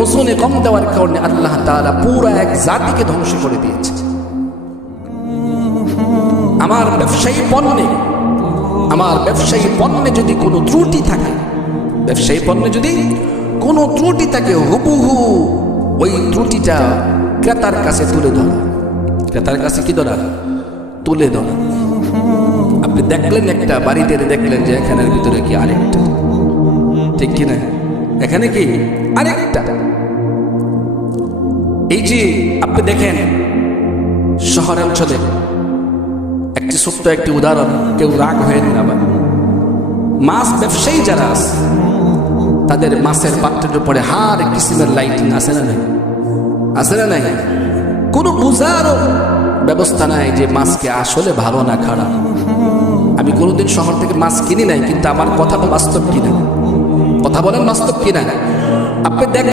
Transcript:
ওজনে কম দেওয়ার কারণে আল্লাহ তাআলা পুরো এক জাতিকে ধ্বংস করে দিয়েছে। আমার ব্যবসায়ী পণ্যে যদি কোনো ত্রুটি থাকে, হুবহু ওই ত্রুটিটা ক্রেতার কাছে তুলে ধরা। আপনি দেখলেন একটা বাড়িতে, দেখলেন যে এখানের ভিতরে কি আরেকটা, ঠিক কিনা? এখানে কি আরেকটা। এই যে আপনি দেখেন শহরাঞ্চলে একটি ছোট্ট একটি উদাহরণ, কেউ রাগ হয়ে না, মাছ ব্যবসায়ী যারা আছে তাদের মাছের পাত্রের উপরে হার কিসিমের লাইটিং আছে না নাই? কোনো বুঝারও ব্যবস্থা নাই যে মাছকে আসলে ভালো না খারাপ। আমি কোনোদিন শহর থেকে মাছ কিনি নাই, কিন্তু আমার কথা বাস্তব কিনা, কথা বলেন বাস্তব কিনা? আপনি দেখ